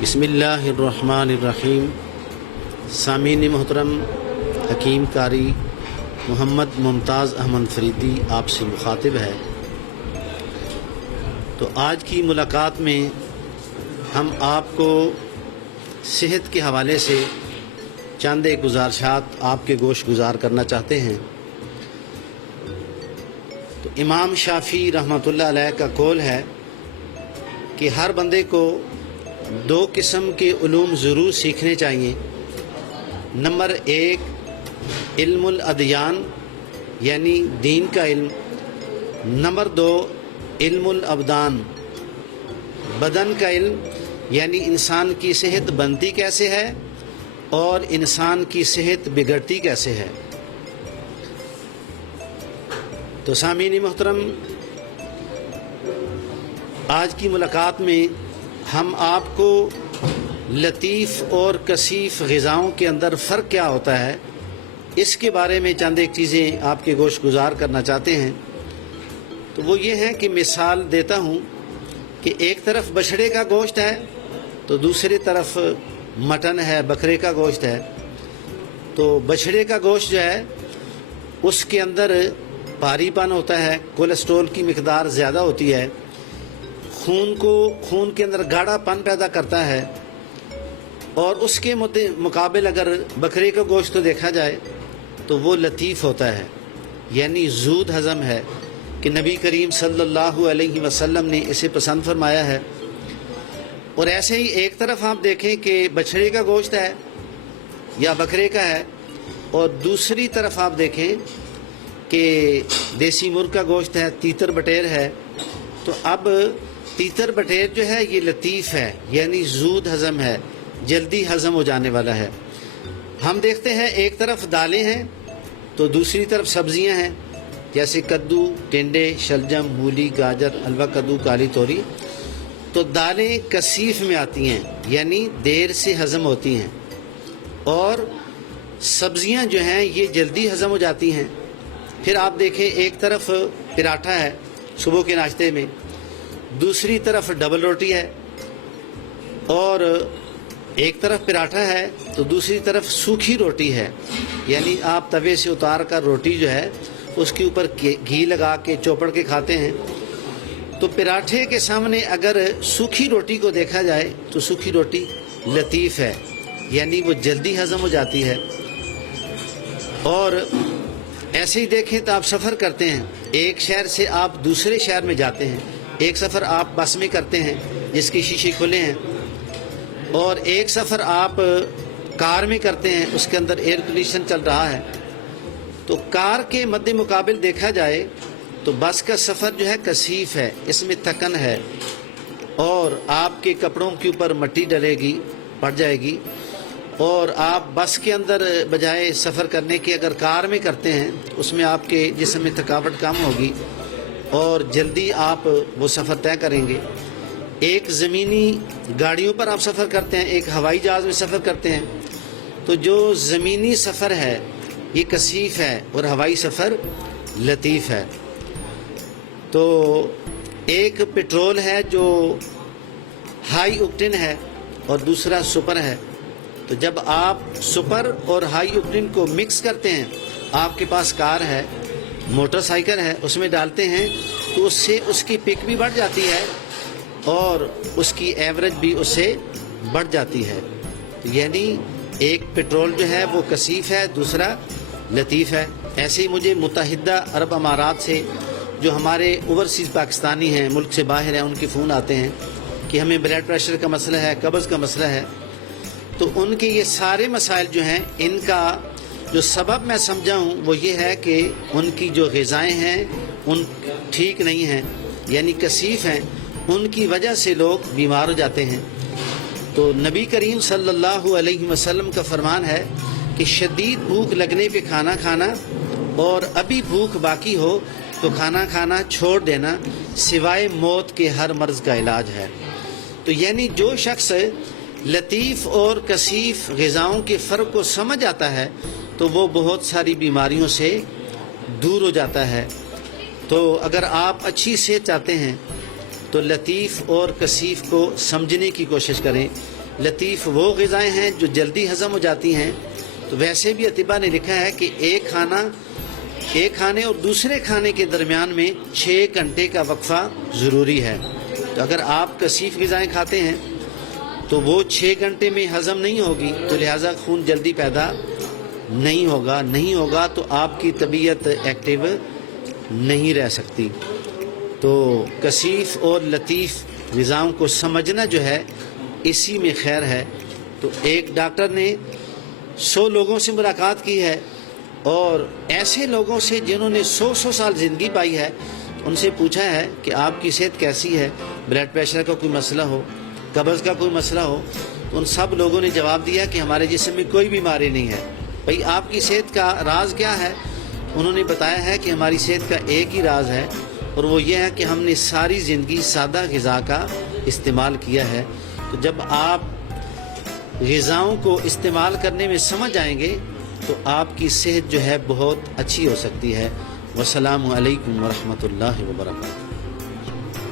बिस्मिल्लाहिर्रहमानिर्रहीम। सामीन मोहतरम, हकीम कारी मोहम्मद मुमताज़ अहमद फरीदी आपसे मुखातिब है। तो आज की मुलाकात में हम आपको सेहत के हवाले से चंद एक गुज़ारिशात आपके गोश गुजार करना चाहते हैं। तो इमाम शाफ़ी रहमतुल्लाह अलैह का कौल है कि हर बंदे को दो किस्म के उलूम ज़रूर सीखने चाहिए। नंबर एक, इल्मुल अदयान यानी दीन का इल्म। नंबर दो, इल्मुल अबदान बदन का इल्म, यानी इंसान की सेहत बनती कैसे है और इंसान की सेहत बिगड़ती कैसे है। तो सामीन मोहतरम, आज की मुलाकात में हम आपको लतीफ़ और कसीफ़ ग़िज़ाओं के अंदर फ़र्क क्या होता है इसके बारे में चंद एक चीज़ें आपके गोश गुजार करना चाहते हैं। तो वो ये है कि मिसाल देता हूँ कि एक तरफ बछड़े का गोश्त है तो दूसरी तरफ मटन है, बकरे का गोश्त है। तो बछड़े का गोश्त जो है उसके अंदर भारीपन होता है, कोलेस्ट्रॉल की मिकदार ज़्यादा होती है, खून के अंदर गाढ़ापन पैदा करता है। और उसके मुकाबिल अगर बकरे का गोश्त तो देखा जाए तो वो लतीफ़ होता है, यानी ज़ूद हज़म है कि नबी करीम सल्लल्लाहु अलैहि वसल्लम ने इसे पसंद फरमाया है। और ऐसे ही एक तरफ आप देखें कि बछड़े का गोश्त है या बकरे का है, और दूसरी तरफ आप देखें कि देसी मुर्ग का गोश्त है, तीतर बटेर है। तो अब तीतर बटेर जो है ये लतीफ़ है, यानी ज़ूद हज़म है, जल्दी हज़म हो जाने वाला है। हम देखते हैं एक तरफ दालें हैं तो दूसरी तरफ सब्ज़ियां हैं, जैसे कद्दू, टिंडे, शलजम, मूली, गाजर, हलवा कद्दू, काली तोरी। तो दालें कसीफ़ में आती हैं, यानी देर से हज़म होती हैं, और सब्ज़ियां जो हैं ये जल्दी हज़म हो जाती हैं। फिर आप देखें एक तरफ पराठा है सुबह के नाश्ते में, दूसरी तरफ डबल रोटी है, और एक तरफ पराठा है तो दूसरी तरफ सूखी रोटी है, यानी आप तवे से उतार कर रोटी जो है उसके ऊपर घी लगा के चौपड़ के खाते हैं। तो पराठे के सामने अगर सूखी रोटी को देखा जाए तो सूखी रोटी लतीफ़ है, यानी वो जल्दी हज़म हो जाती है। और ऐसे ही देखें तो आप सफ़र करते हैं, एक शहर से आप दूसरे शहर में जाते हैं। एक सफ़र आप बस में करते हैं जिसके शीशे खुले हैं, और एक सफ़र आप कार में करते हैं, उसके अंदर एयर कंडीशन चल रहा है। तो कार के मद्दे मुकाबिल देखा जाए तो बस का सफ़र जो है कसीफ़ है, इसमें थकन है, और आपके कपड़ों के ऊपर मिट्टी डलेगी, पड़ जाएगी। और आप बस के अंदर बजाय सफ़र करने के अगर कार में करते हैं उसमें आपके जिस्म में थकावट कम होगी और जल्दी आप वो सफ़र तय करेंगे। एक ज़मीनी गाड़ियों पर आप सफ़र करते हैं, एक हवाई जहाज़ में सफ़र करते हैं, तो जो ज़मीनी सफ़र है ये कसीफ़ है और हवाई सफ़र लतीफ़ है। तो एक पेट्रोल है जो हाई ऑक्टेन है और दूसरा सुपर है। तो जब आप सुपर और हाई ऑक्टेन को मिक्स करते हैं, आपके पास कार है, मोटरसाइकिल है, उसमें डालते हैं तो उससे उसकी पिक भी बढ़ जाती है और उसकी एवरेज भी उससे बढ़ जाती है। तो यानी एक पेट्रोल जो है वो कसीफ़ है, दूसरा लतीफ़ है। ऐसे ही मुझे मुत्तहिदा अरब अमारात से जो हमारे ओवरसीज़ पाकिस्तानी हैं, मुल्क से बाहर हैं, उनके फ़ोन आते हैं कि हमें ब्लड प्रेशर का मसला है, कब्ज़ का मसला है। तो उनके ये सारे मसाइल जो हैं, इनका जो सबब मैं समझा हूँ वो ये है कि उनकी जो ग़िज़ाएँ हैं उन ठीक नहीं हैं, यानी कसीफ़ हैं, उनकी वजह से लोग बीमार हो जाते हैं। तो नबी करीम सल्लल्लाहु अलैहि वसल्लम का फरमान है कि शदीद भूख लगने पे खाना खाना, और अभी भूख बाकी हो तो खाना खाना छोड़ देना, सिवाय मौत के हर मर्ज़ का इलाज है। तो यानी जो शख्स लतीफ़ और कसीफ़ ग़िज़ाओं के फ़र्क को समझ आता है तो वो बहुत सारी बीमारियों से दूर हो जाता है। तो अगर आप अच्छी सेहत चाहते हैं तो लतीफ़ और कसीफ़ को समझने की कोशिश करें। لطیف وہ غذائیں ہیں جو جلدی ہضم ہو جاتی ہیں، تو ویسے بھی اطباء نے لکھا ہے کہ ایک کھانے اور دوسرے کھانے کے درمیان میں 6 گھنٹے کا وقفہ ضروری ہے۔ تو اگر آپ کثیف غذائیں کھاتے ہیں تو وہ 6 گھنٹے میں ہضم نہیں ہوگی، تو لہٰذا خون جلدی پیدا نہیں ہوگا تو آپ کی طبیعت ایکٹیو نہیں رہ سکتی۔ تو کثیف اور لطیف غذاؤں کو سمجھنا جو ہے اسی میں خیر ہے۔ تو ایک ڈاکٹر نے 100 لوگوں سے ملاقات کی ہے، اور ایسے لوگوں سے جنہوں نے 100 سال زندگی پائی ہے، ان سے پوچھا ہے کہ آپ کی صحت کیسی ہے، بلڈ پریشر کا کوئی مسئلہ ہو، قبض کا کوئی مسئلہ ہو، تو ان سب لوگوں نے جواب دیا کہ ہمارے جسم میں کوئی بیماری نہیں ہے۔ بھئی آپ کی صحت کا راز کیا ہے؟ انہوں نے بتایا ہے کہ ہماری صحت کا ایک ہی راز ہے، اور وہ یہ ہے کہ ہم نے ساری زندگی سادہ غذا کا استعمال کیا ہے۔ تو جب آپ غذاؤں کو استعمال کرنے میں سمجھ آئیں گے تو آپ کی صحت جو ہے بہت اچھی ہو سکتی ہے۔ والسلام علیکم ورحمۃ اللہ وبرکاتہ۔